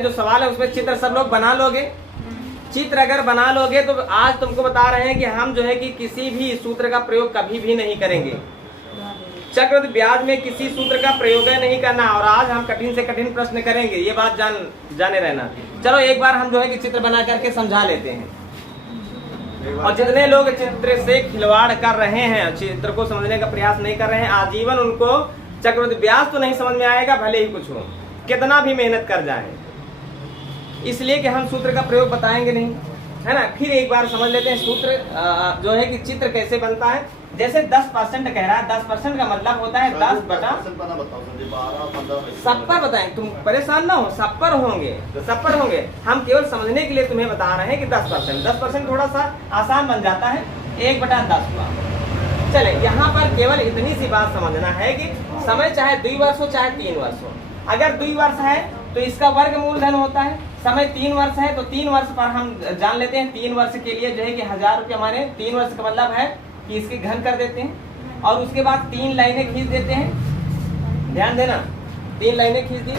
जो सवाल है उसमें चित्र सब लोग बना लोगे। चित्र अगर बना लोगे तो आज तुमको बता रहे हैं कि हम जो है कि किसी भी सूत्र का प्रयोग कभी भी नहीं करेंगे। चक्रवृद्धि ब्याज में किसी सूत्र का प्रयोग नहीं करना, और आज हम कठिन से कठिन प्रश्न करेंगे, ये बात जाने रहना। चलो एक बार हम जो है कि चित्र बना करके समझा लेते हैं। और जितने लोग चित्र से खिलवाड़ कर रहे हैं, चित्र को समझने का प्रयास नहीं कर रहे हैं, आजीवन उनको चक्रवृद्धि ब्याज तो नहीं समझ में आएगा, भले ही कुछ हो, कितना भी मेहनत कर जाए, इसलिए कि हम सूत्र का प्रयोग बताएंगे नहीं, है ना। फिर एक बार समझ लेते हैं सूत्र जो है कि चित्र कैसे बनता है। जैसे 10% कह रहा है, 10% का मतलब होता है 10 बटा, सब पर बताएं, तुम परेशान ना हो, सब पर होंगे, तो सब पर होंगे। हम केवल समझने के लिए तुम्हें बता रहे हैं कि 10% थोड़ा सा आसान बन जाता है, 1/10 हुआ। चले यहाँ पर केवल इतनी सी बात समझना है कि समय चाहे 2 वर्ष हो चाहे 3 वर्ष हो, अगर 2 वर्ष है तो इसका वर्ग मूलधन होता है। समय 3 वर्ष है तो 3 वर्ष पर हम जान लेते हैं, 3 वर्ष के लिए जो है कि 1000 रुपये माने 3 वर्ष का मतलब है कि इसके घन कर देते हैं, और उसके बाद 3 लाइनें खींच देते हैं, ध्यान देना, 3 लाइनें खींच दी।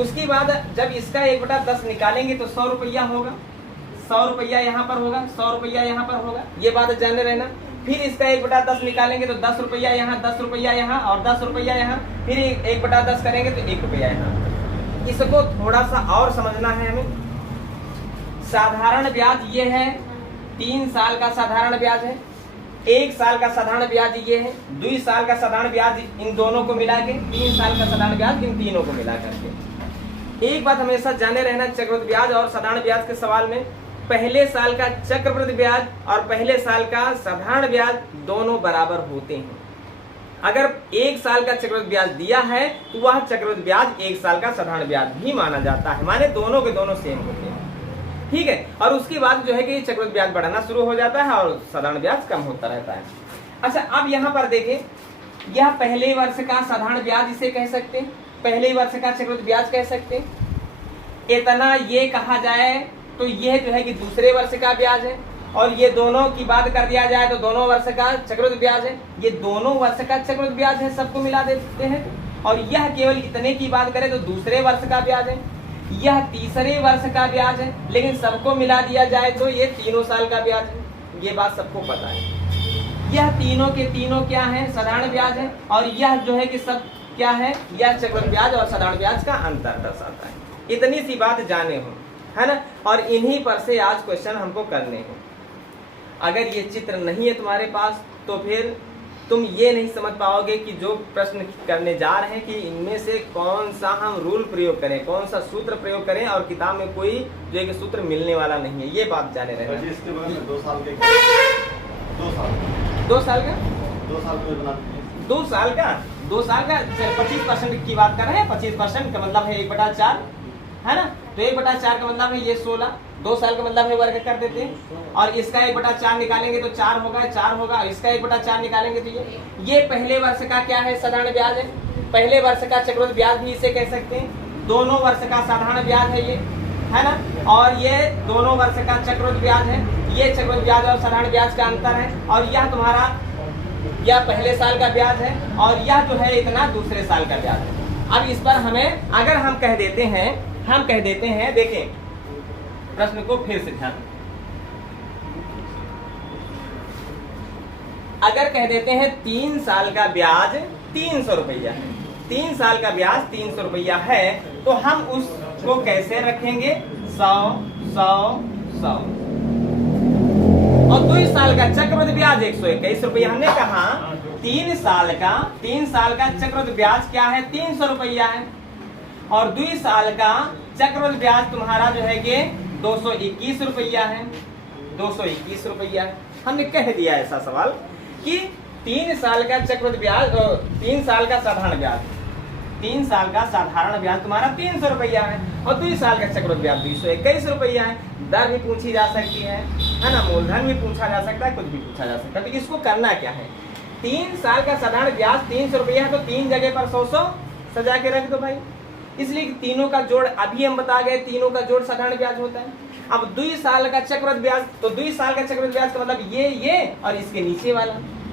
उसके बाद जब इसका 1/10 निकालेंगे तो 100 रुपया होगा, 100 रुपया यहाँ पर होगा, 100 रुपया यहाँ पर होगा, ये बात जाने रहना। फिर इसका 1/10 निकालेंगे तो 10 रुपया यहाँ, 10 रुपया यहाँ और 10 रुपया यहाँ, फिर 1/10 करेंगे तो 1 रुपया यहाँ। इसको थोड़ा सा और समझना है हमें। साधारण ब्याज ये है, 3 साल का साधारण ब्याज है, 1 साल का साधारण ब्याज ये है, 2 साल का साधारण ब्याज इन दोनों को मिला के, 3 साल का साधारण ब्याज इन तीनों को मिला करके। एक बात हमेशा जाने रहना चक्रवृद्धि ब्याज और साधारण ब्याज के सवाल में, पहले साल का चक्रवृद्धि ब्याज और पहले साल का साधारण ब्याज दोनों बराबर होते हैं। अगर 1 साल का चक्रवृद्धि ब्याज दिया है तो वह चक्रवृद्धि ब्याज 1 साल का साधारण ब्याज भी माना जाता है, माने दोनों के दोनों सेम होते हैं, ठीक है। और उसके बाद जो है कि चक्रवृद्धि ब्याज बढ़ना शुरू हो जाता है और साधारण ब्याज कम होता रहता है। अच्छा, अब यहाँ पर देखें, यह पहले वर्ष का साधारण ब्याज इसे कह सकते हैं, पहले वर्ष का चक्रवृद्धि ब्याज कह सकते हैं। इतना ये कहा जाए तो यह जो है कि दूसरे वर्ष का ब्याज है, और ये दोनों की बात कर दिया जाए तो दोनों वर्ष का चक्रवृद्धि ब्याज है, ये दोनों वर्ष का चक्रवृद्धि ब्याज है, सबको मिला देते हैं। और यह केवल इतने की बात करें तो दूसरे वर्ष का ब्याज है, यह तीसरे वर्ष का ब्याज है, लेकिन सबको मिला दिया जाए तो ये तीनों साल का ब्याज है, ये बात सबको पता है। यह तीनों के तीनों क्या है, साधारण ब्याज है, और यह जो है कि सब क्या है, यह चक्रवृद्धि ब्याज और साधारण ब्याज का अंतर दर्शाता है। इतनी सी बात जाने हो, है ना। और इन्हीं पर से आज क्वेश्चन हमको करने हैं। अगर ये चित्र नहीं है तुम्हारे पास तो फिर तुम ये नहीं समझ पाओगे कि जो प्रश्न करने जा रहे हैं कि इनमें से कौन सा हम रूल प्रयोग करें, कौन सा सूत्र प्रयोग करें, और किताब में कोई जो है कि सूत्र मिलने वाला नहीं है, ये बात जाने रहना। 2 साल का 25% की बात कर रहे हैं। 25% का मतलब है 1/4, है ना। तो 1/4 का मतलब है ये 16, 2 साल का मतलब है वर्ग कर देते हैं, और इसका 1/4 निकालेंगे तो 4 होगा, 4 होगा, और इसका 1/4 निकालेंगे तो ये पहले वर्ष का क्या है, साधारण ब्याज है। पहले वर्ष का चक्रवृद्धि ब्याज भी इसे कह सकते हैं, दोनों वर्ष का साधारण ब्याज है ये, है ना। और ये दोनों वर्ष का चक्रवृद्धि ब्याज है, ये चक्रवृद्धि ब्याज और साधारण ब्याज का अंतर है। और यह तुम्हारा यह पहले साल का ब्याज है, और यह जो है इतना दूसरे साल का ब्याज है। अब इस पर हमें अगर हम कह देते हैं, देखें प्रश्न को फिर से ध्यान, अगर कह देते हैं 3 साल का ब्याज 300 रुपया है, 3 साल का ब्याज 300 रुपया है, तो हम उसको कैसे रखेंगे, 100 100 100। और 2 साल का चक्रवृद्धि ब्याज 121 रुपया। हमने कहा 3 साल का चक्रवृद्धि ब्याज क्या है, 300 रुपया है, और 2 साल का चक्रवृद्धि ब्याज तुम्हारा जो है कि 221 रुपया है, 221 रुपया है। हमने कह दिया ऐसा सवाल कि 3 साल का चक्रवृद्धि ब्याज, 3 साल का साधारण ब्याज, 3 साल का साधारण ब्याज तुम्हारा 300 रुपया है, और 2 साल का चक्रवृद्धि ब्याज 221 रुपया है। दर भी पूछी जा सकती है ना, मूलधन भी पूछा जा सकता है, कुछ भी पूछा जा सकता है। तो इसको करना क्या है, 3 साल का साधारण ब्याज 300 रुपया है, तो 3 जगह पर 100 सजा के रख दो भाई, इसलिए कि तीनों का जोड़ अभी हम बता गए, तीनों का जोड़ साधारण ब्याज होता है। अब 2 साल का चक्रवृद्धि ब्याज, तो 2 साल का चक्रवृद्धि ब्याज का मतलब ये और इसके नीचे वाला,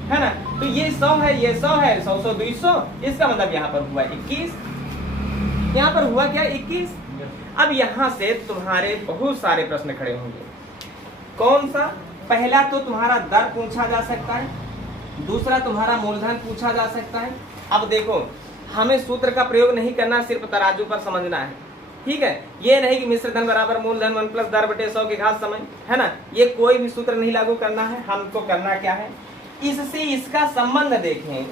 है ना। तो ये 100 है, ये 100 है, 100 100 200, इसका मतलब यहाँ पर हुआ 21, यहाँ पर हुआ क्या 21, अब यहाँ से तुम्हारे बहुत सारे प्रश्न खड़े होंगे। कौन सा? पहला तो तुम्हारा दर पूछा जा सकता है, दूसरा तुम्हारा मूलधन पूछा जा सकता है। अब देखो, हमें सूत्र का प्रयोग नहीं करना, सिर्फ तराजू पर समझना है, ठीक है। ये नहीं कि मिश्र धन बराबर मूलधन 1 + 10 बटे 100 की घात समय, है ना। ये कोई भी सूत्र नहीं लागू करना है। हमको करना क्या है, इससे इसका संबंध देखें,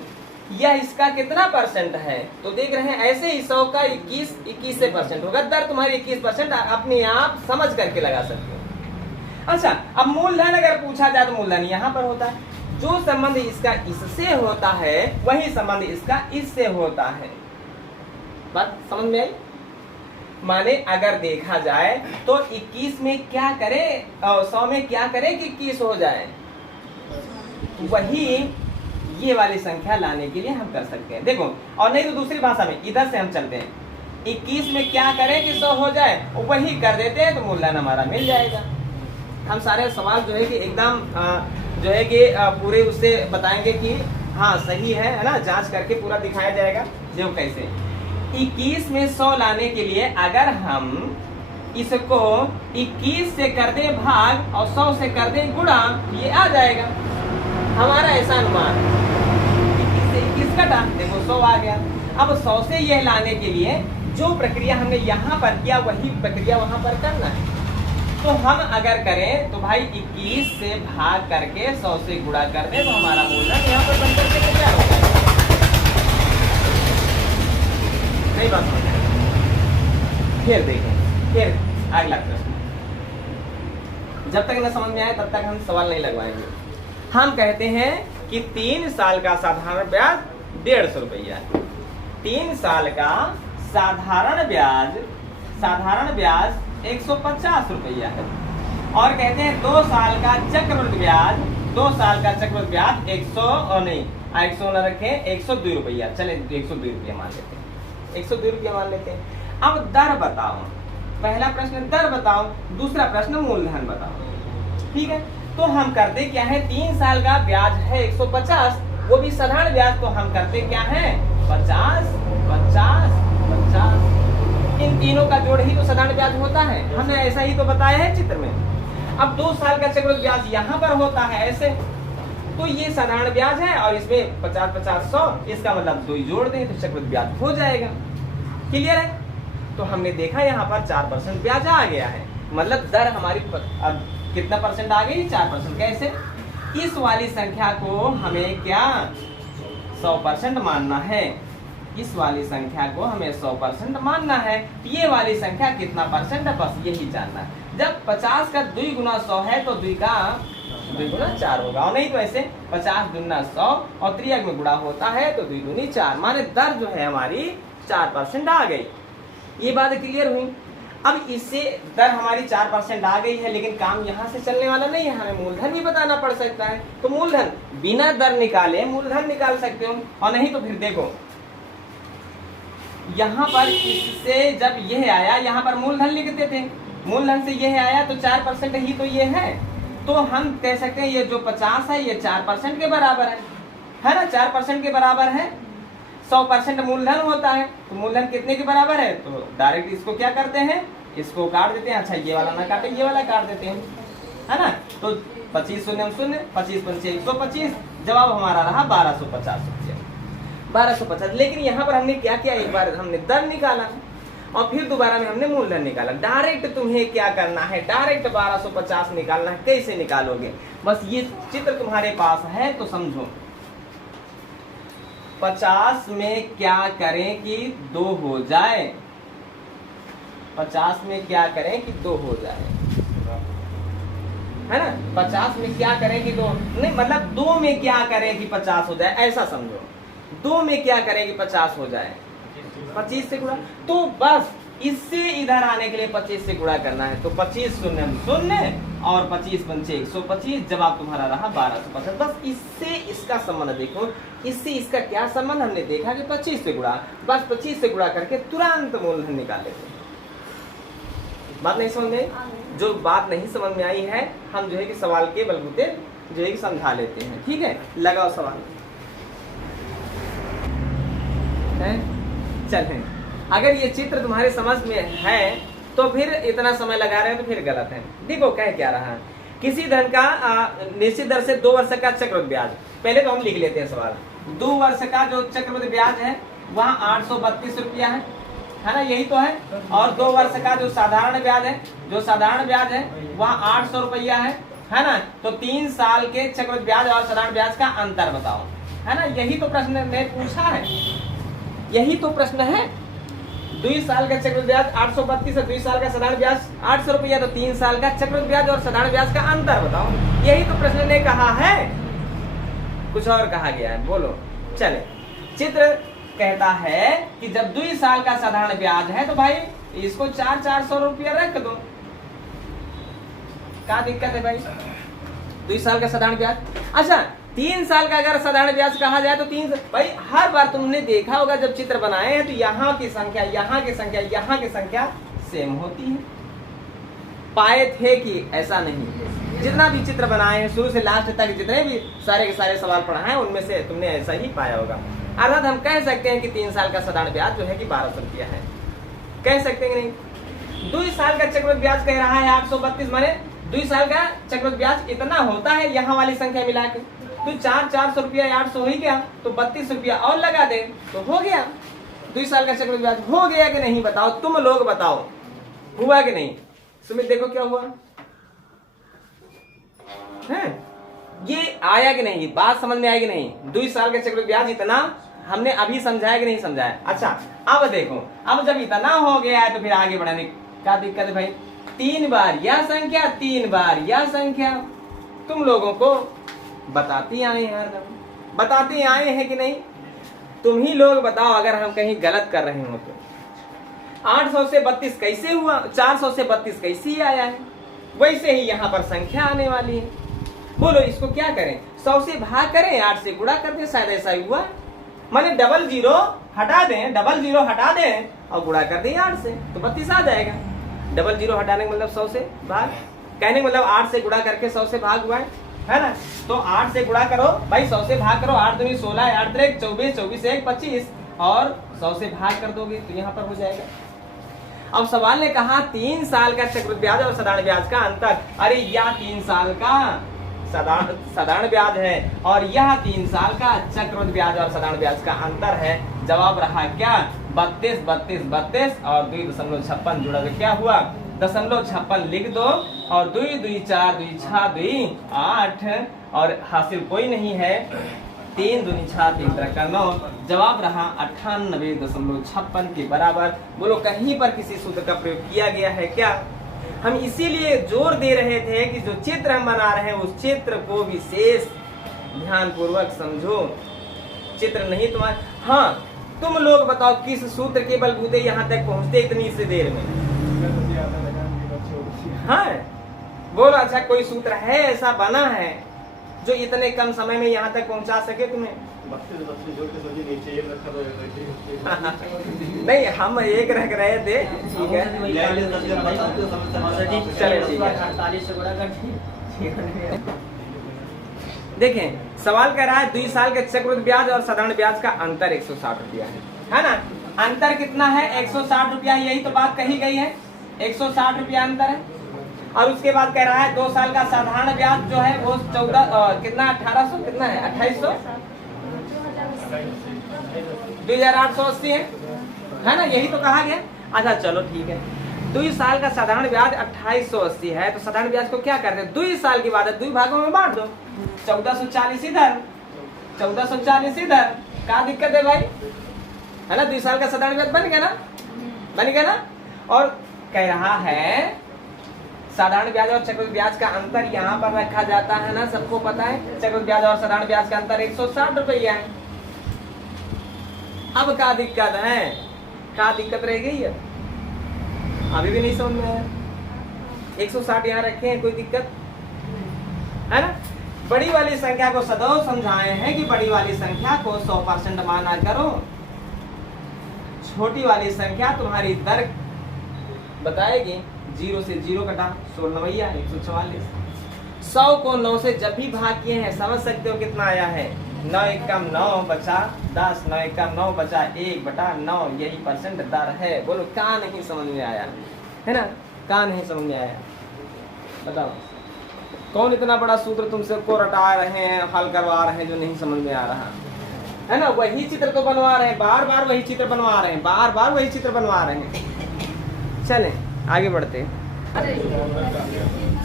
यह इसका कितना परसेंट है, तो देख रहे हैं ऐसे ही 100 का 21 से परसेंट होगा। दर तुम्हारी 21% अपने आप समझ करके लगा सकते हो। अच्छा, अब मूलधन अगर पूछा जाए तो मूलधन यहाँ पर होता है। जो संबंध इसका इससे होता है वही संबंध इसका इससे होता है। बात समझ में आई? माने अगर देखा जाए तो 21 में क्या करे और 100 में क्या करे कि 21 हो जाए, वही ये वाली संख्या लाने के लिए हम कर सकते हैं। देखो, और नहीं तो दूसरी भाषा में इधर से हम चलते हैं, 21 में क्या करें कि 100 हो जाए, वही कर देते हैं तो मूलधन हमारा मिल जाएगा। हम सारे सवाल जो है कि एकदम जो है कि पूरे उससे बताएंगे कि हाँ सही है ना, जांच करके पूरा दिखाया जाएगा। जो कैसे 21 में 100 लाने के लिए अगर हम इसको 21 से कर दे भाग और 100 से कर दे गुणा, ये आ जाएगा हमारा ऐसा अनुमान। 21 से 21 कटा, देखो 100 आ गया। अब 100 से यह लाने के लिए जो प्रक्रिया हमने यहाँ पर किया वही प्रक्रिया वहां पर करना है। तो हम अगर करें तो भाई 21 से भाग करके 100 से गुणा कर दे तो हमारा मूलधन यहाँ पर बनकर के तैयार हो जाएगा। नहीं बात समझ में? फिर देखें, फिर अगला प्रश्न। जब तक न समझ में आए तब तक हम सवाल नहीं लगवाएंगे। हम कहते हैं कि 3 साल का साधारण ब्याज 150 रुपया, 3 साल का साधारण ब्याज 150 रुपया है। और कहते हैं 2 साल का चक्रवृद्धि ब्याज, 2 साल का चक्रवृद्धि ब्याज 100 न रखें 102 रुपया, चले 102 रुपया मान लेते हैं, 102 रुपया मान लेते हैं। अब दर बताओ, पहला प्रश्न दर बताओ, दूसरा प्रश्न मूलधन बताओ, ठीक है। तो हम करते क्या है, 3 साल का ब्याज है 150, वो भी साधारण ब्याज, तो हम करते क्या है 50 50 50। इन तीनों का जोड़ ही तो साधारण ब्याज होता है, हमने ऐसा ही तो बताया है चित्र में। अब 2 साल का चक्रवृद्धि ब्याज यहाँ पर होता है ऐसे, तो ये साधारण ब्याज है और इसमें 50 50 100, इसका मतलब 2 जोड़ दें तो चक्रवृद्धि ब्याज हो जाएगा। क्लियर है? तो हमने देखा यहाँ पर 4% ब्याज आ गया है, मतलब दर हमारी अब कितना परसेंट आ गई, 4%। कैसे? इस वाली संख्या को हमें क्या 100% मानना है, इस वाली संख्या को हमें 100% मानना है। ये वाली संख्या कितना परसेंट है, बस यही जानना है। जब 50 का 2 गुना 100 है तो 2 का 2 गुना 4 होगा, और नहीं तो ऐसे 50 गुना 100 और त्रियक में गुणा होता है तो 2 दूनी 4, माने दर जो है हमारी 4% आ गई। ये बात क्लियर हुई। अब इससे दर हमारी 4% आ गई है, लेकिन काम यहाँ से चलने वाला नहीं है, हमें मूलधन भी बताना पड़ सकता है। तो मूलधन बिना दर निकाले मूलधन निकाल सकते हो, और नहीं तो फिर देखो यहाँ पर इससे जब यह आया, यहाँ पर मूलधन लिखते थे, मूलधन से यह आया तो 4% ही तो ये है, तो हम कह सकते हैं ये जो 50 है ये 4% के बराबर है ना, 4% के बराबर है। 100% मूलधन होता है, तो मूलधन कितने के बराबर है, तो डायरेक्ट इसको क्या करते हैं, इसको काट देते हैं। अच्छा ये वाला ना काटे, ये वाला काट देते हैं, है ना। तो 25 शून्य 0, 25 पंचे 125, जवाब हमारा रहा 1250 रुपया, 1250। लेकिन यहाँ पर हमने क्या किया, एक बार हमने दर निकाला और फिर दोबारा में हमने मूलधन निकाला। डायरेक्ट तुम्हें क्या करना है, डायरेक्ट 1250 निकालना है। कैसे निकालोगे, बस ये चित्र तुम्हारे पास है तो समझो। 50 में क्या करें कि 2 हो जाए, 50 में क्या करें कि 2 हो जाए, है ना। 50 में क्या करें कि 2 नहीं, मतलब 2 में क्या करें कि 50 हो जाए, ऐसा समझो। 2 में क्या करें कि 50 हो जाए, 25 से गुणा। तो बस इससे इधर आने के लिए 25 से गुणा करना है, तो 25 शून्य 0 और 25 पंचे 125, जवाब तुम्हारा रहा 1250। बस इससे इसका संबंध देखो, इससे इसका क्या संबंध, हमने देखा कि 25 से गुणा, बस 25 से गुणा करके तुरंत मूलधन निकाल लेते हैं। बात नहीं समझ में? जो बात नहीं समझ में आई है हम जो है कि सवाल के बलबूते जो है कि समझा लेते हैं, ठीक है। लगाओ सवाल है, चलें। अगर ये चित्र तुम्हारे समझ में है तो फिर इतना समय लगा रहे हैं तो फिर गलत है। देखो कह क्या रहा है, किसी धन का निश्चित दर से 2 वर्ष का चक्रवृद्धि ब्याज, पहले तो हम लिख लेते हैं सवाल। 2 वर्ष का जो चक्रवृद्धि ब्याज है वहाँ 832 रुपया है ना, यही तो है। और 2 वर्ष का जो साधारण ब्याज है, वहाँ 800 रुपया है ना। तो 3 साल के चक्रवृद्धि ब्याज और साधारण ब्याज का अंतर बताओ, है ना। यही तो प्रश्न ने पूछा है, यही तो प्रश्न है। 2 साल का चक्रवृद्धि ब्याज 832 है, 2 साल का साधारण ब्याज 800 रुपया, तो 3 साल का चक्रवृद्धि ब्याज और साधारण ब्याज का अंतर बताओ। यही तो प्रश्न ने कहा है, कुछ और कहा गया है, बोलो। चले, चित्र कहता है कि जब 2 साल का साधारण ब्याज है तो भाई इसको 400 रुपया रख दो। क्या दिक्कत है भाई? 2 साल का साधारण ब्याज, अच्छा 3 साल का अगर साधारण ब्याज कहा जाए तो 3 भाई हर बार तुमने देखा होगा जब चित्र बनाए हैं तो यहाँ की संख्या, यहाँ की संख्या, यहाँ की संख्या सेम होती है। पाए थे कि ऐसा नहीं, जितना भी चित्र बनाए हैं शुरू से लास्ट तक जितने भी सारे के सारे सवाल पढ़ाए हैं उनमें से तुमने ऐसा ही पाया होगा। अर्थात हम कह सकते हैं कि 3 साल का साधारण ब्याज जो है कि 1200 रुपया है, कह सकते हैं कि नहीं। 2 साल का चक्रवृद्धि ब्याज कह रहा है 832, माने 2 साल का चक्रवृद्धि ब्याज इतना होता है यहाँ वाली संख्या मिला के, तो 400 रुपया 800 हो ही गया, तो 32 रुपया और लगा दे तो हो गया। 2 साल का चक्रवृद्धि ब्याज हो गया कि नहीं बताओ, तुम लोग बताओ, हुआ कि नहीं। सुमित देखो क्या हुआ है, ये आया कि नहीं, बात समझ में आई कि नहीं। 2 साल का चक्रवृद्धि ब्याज इतना हमने अभी समझाया कि नहीं समझाया। अच्छा अब देखो, अब जब इतना हो गया है तो फिर आगे बढ़ाने क्या दिक्कत है भाई। 3 बार यह संख्या, 3 बार यह संख्या, तुम लोगों को बताती आए हैं, बताते आए हैं कि नहीं। तुम ही लोग बताओ अगर हम कहीं गलत कर रहे हो तो। 800 से 32 कैसे हुआ, 400 से 32 कैसे आया है, वैसे ही यहाँ पर संख्या आने वाली है। बोलो इसको क्या करें, 100 से भाग करें, 8 से गुणा कर दें, शायद ऐसा ही हुआ। माने डबल जीरो हटा दें और गुणा कर दें 8 से तो 32 आ जाएगा। डबल जीरो हटाने का मतलब 100 से भाग, कहने का मतलब 8 से गुणा करके 100 से भाग हुआ है ना। तो 8 से गुणा करो भाई, 100 से भाग करो, 8 दूनी 16, 8 3 24, 24 1 25 और 100 से भाग कर दोगे तो यहाँ पर हो जाएगा। अब सवाल ने कहा 3 साल का चक्रवृद्धि ब्याज और साधारण ब्याज का अंतर। अरे यह 3 साल का साधारण ब्याज है और यह 3 साल का चक्रवृद्धि ब्याज और साधारण ब्याज का अंतर है। जवाब रहा क्या, 32 32 32 और 2.56 जुड़ा तो क्या हुआ 0.56 लिख दो और 2 2 4 2 6 2 8 और हासिल कोई नहीं है, 3 दूनी 6 3 3 9, जवाब रहा 98.56 के बराबर। बोलो कहीं पर किसी सूत्र का प्रयोग किया गया है क्या। हम इसीलिए जोर दे रहे थे कि जो चित्र हम बना रहे हैं उस चित्र को विशेष ध्यान पूर्वक समझो। चित्र नहीं तुम्हारे, हाँ तुम लोग बताओ किस सूत्र के बलबूते यहाँ तक पहुँचते इतनी सी देर में। हाँ बोलो, अच्छा कोई सूत्र है ऐसा बना है जो इतने कम समय में यहाँ तक पहुँचा सके तुम्हें। नहीं हम एक रख रहे थे, ठीक है चले ठीक है। देखें सवाल कह रहा है 2 साल के चक्रवृद्धि ब्याज और साधारण ब्याज का अंतर 160 रुपया है ना। अंतर कितना है 160 रुपया, यही तो बात कही गई है, 160 रुपया अंतर है। और उसके बाद कह रहा है 2 साल का साधारण ब्याज जो है वो 14 कितना 1800 कितना है 2800 2880 है ना, यही तो कहा गया। अच्छा चलो ठीक है, 2 साल का साधारण ब्याज 2880 है तो साधारण ब्याज को क्या करते हैं 2 साल की बाद 2 भागों में बांट दो, 1440 इधर 1440 इधर, क्या दिक्कत है भाई, है ना। 2 साल का साधारण ब्याज बन गया ना। और कह रहा है साधारण ब्याज और चक्रवृद्धि ब्याज का अंतर यहाँ पर रखा जाता है ना, सबको पता है। चक्रवृद्धि ब्याज और साधारण ब्याज का अंतर 160 रुपया है। अब क्या दिक्कत है, क्या दिक्कत रह गई है, अभी भी नहीं समझ में आया। 160 यहाँ रखे हैं, कोई दिक्कत है ना। बड़ी वाली संख्या को सदैव समझाए हैं कि बड़ी वाली संख्या को 100% माना करो, छोटी वाली संख्या तुम्हारी तर्क बताएगी। 0 से 0 कटा 16 9 144, 100 को 9 से जब भी भाग किए हैं समझ सकते हो कितना आया है, 9 एकम 9 बचा 10, 9 एकम 9 बचा 1/9, यही % दर है। बोलो क्या नहीं समझ में आया, है ना। कहाँ नहीं समझ में आया बताओ, कौन इतना बड़ा सूत्र तुमसे को रटा रहे हैं, हल करवा रहे हैं जो नहीं समझ में आ रहा है ना। वही चित्र तो बनवा रहे हैं, बार बार वही चित्र बनवा रहे हैं, बार बार वही चित्र बनवा रहे हैं। चलें आगे बढ़ते हैं।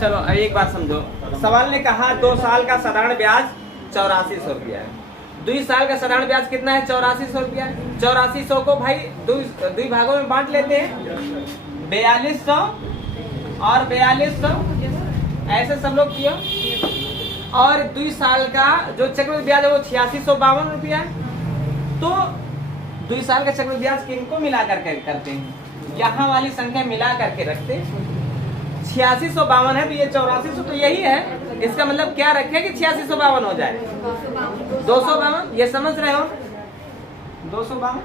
चलो अब एक बात समझो, सवाल ने कहा 2 साल का साधारण ब्याज 8400 रुपया है। 2 साल का साधारण ब्याज कितना है? 8400 रुपया। 8400 को भाई 2 भागों में बांट लेते हैं, 4200 और 4200 ऐसे सब लोग किया। और 2 साल का जो चक्रवृद्धि ब्याज है वो 8652 रुपया है। तो 2 साल का चक्रवृद्धि ब्याज किनको मिला करके करते हैं? यहाँ वाली संख्या मिला करके रखते। 8652 है तो ये 8400 तो यही है, इसका मतलब क्या रखे कि 8652 हो जाए 252। ये समझ रहे हो 252।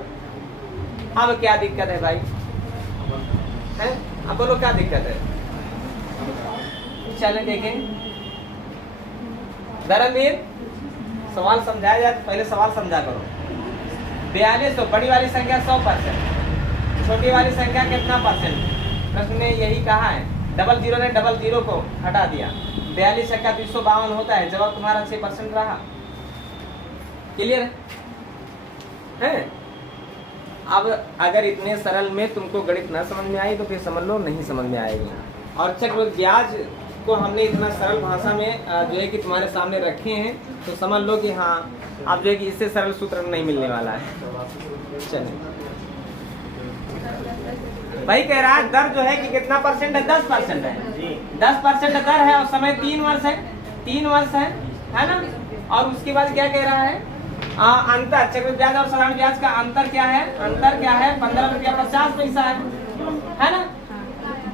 अब क्या दिक्कत है भाई है? अब बोलो क्या दिक्कत है? चलें देखें। धर्मवीर सवाल समझाया जाए तो पहले सवाल समझा करो। 4200 बड़ी वाली संख्या 100%, छोटी वाली संख्या कितना परसेंट? प्रश्न में यही कहा है। 00 ने 00 को हटा दिया, 42 का 252 होता है। जवाब तुम्हारा 6% रहा। क्लियर है? अब अगर इतने सरल में तुमको गणित ना समझ में आई तो फिर समझ लो नहीं समझ में आएगी। और चक्रवृद्धि ब्याज को हमने इतना सरल भाषा में जो है कि तुम्हारे सामने रखे हैं, तो समझ लो कि हाँ आप जो है कि इससे सरल सूत्र नहीं मिलने वाला है। चलिए भाई कह रहा है दर जो है कि कितना परसेंट है? 10% है। 10% दर है और समय 3 वर्ष है। 3 वर्ष है ना। और उसके बाद क्या कह रहा है? अंतर चक्रवृद्धि ब्याज और साधारण ब्याज का अंतर क्या है? अंतर क्या है? 15 रुपया 50 पैसा है ना।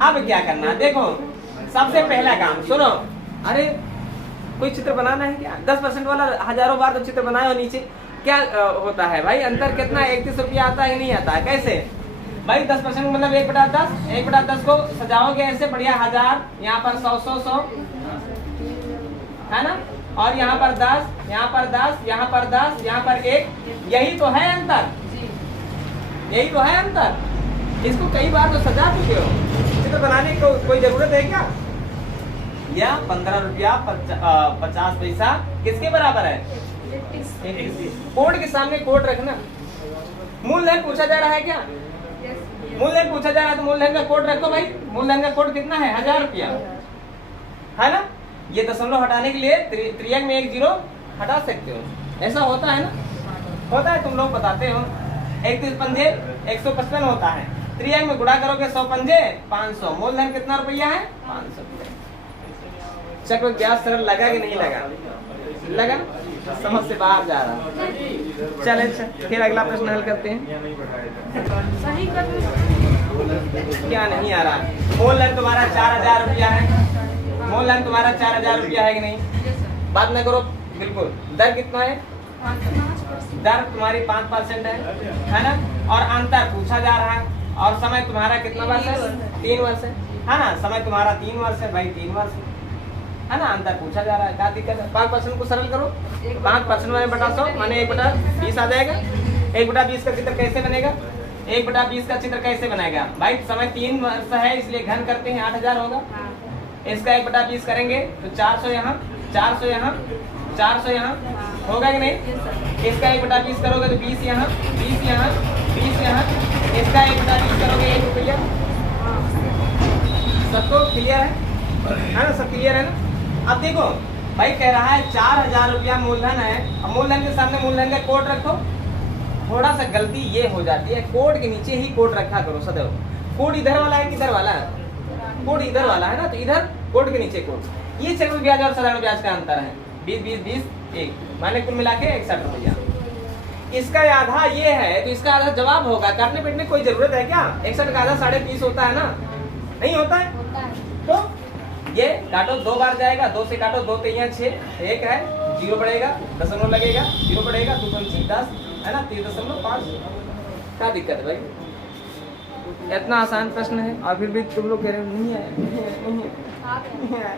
अब क्या करना है? देखो सबसे पहला काम सुनो। अरे कोई चित्र बनाना है क्या? 10% वाला हजारों बार तो चित्र बनाए और नीचे क्या होता है भाई? अंतर कितना? 31 रुपया आता है नहीं आता है? कैसे भाई? 10% मतलब 1/10। 1/10 को सजाओगे ऐसे बढ़िया 1000, यहाँ पर 100 है ना। और यहाँ पर 10, यहाँ पर 10, यहाँ पर 10, यहाँ पर 1। यही तो है अंतर, यही तो है अंतर। इसको कई बार तो सजा चुके हो, चित्र बनाने की कोई जरूरत है क्या? या 15 रुपया 50 पैसा किसके बराबर है? कोड के सामने कोड रखना। मूलधन पूछा जा रहा है क्या? मूलधन पूछा जा रहा है तो मूलधन का कोड रखो भाई। मूलधन का कोड कितना है? 1000 रुपया है ना। ये दशमलव हटाने के लिए त्रियंग में 1 0 हटा सकते हो। ऐसा होता है ना, होता है, तुम लोग बताते हो। 31 पंजे 155 होता है। त्रियंग में गुणा करोगे 100 पंजे 500। मूलधन कितना रुपया है? 500 रुपया। चक्रवृद्धि ब्याज सरल लगा कि नहीं लगा? लगा, समझ से बाहर जा रहा। चले फिर अगला प्रश्न हल करते हैं। क्या नहीं आ रहा? मूलधन तुम्हारा 4000 रुपया है। मूलधन तुम्हारा 4000 रुपया है कि नहीं? बात ना करो बिल्कुल। दर कितना है? दर तुम्हारी 5% है ना। और अंतर पूछा जा रहा है। और समय तुम्हारा कितना वर्ष है? 3 वर्ष है ना। समय तुम्हारा 3 वर्ष है भाई, 3 वर्ष है ना। अंतर पूछा जा रहा है, क्या दिक्कत है? 5% को सरल करो। 5% में बटा 100 माने 1/20 आ जाएगा। 1/20 का चित्र कैसे बनेगा? 1/20 का चित्र कैसे बनेगा भाई? समय 3 वर्ष है इसलिए घन करते हैं 8000 होगा। इसका 1/20 करेंगे तो 400 यहाँ, 400 यहाँ, 400 यहाँ होगा कि नहीं? इसका 1/20 करोगे तो 20 यहाँ, 20 यहाँ, 20 यहाँ। इसका 1/20 करोगे 1 रुपया। सबको क्लियर है ना? सब क्लियर है ना? अब देखो भाई कह रहा है 4000 रुपया मूलधन है। अब मूलधन के सामने मूलधन का कोड रखो। थोड़ा सा गलती ये हो जाती है, कोड के नीचे ही कोड रखा करो सदैव। कोड इधर वाला है कि इधर वाला है? कोड इधर वाला है ना, तो इधर कोड के नीचे कोड। ये चक्रवृद्धि ब्याज और साधारण ब्याज का अंतर है 20 20 20 1 माने कुल मिला के 61 रुपया। इसका आधा ये है तो इसका आधा जवाब होगा। काटने पीटने कोई जरूरत है क्या? 61 का आधा 30.5 होता है ना, नहीं होता है? तो ये काटो 2 बार जाएगा, 2 से काटो 2 3 6, 1 है 0 पड़ेगा, दशमलव लगेगा 0 पड़ेगा, 2 5 10 है ना, 3.5। क्या दिक्कत है भाई? इतना आसान प्रश्न है और फिर भी तुम लोग कह रहे हो नहीं आया, नहीं आया।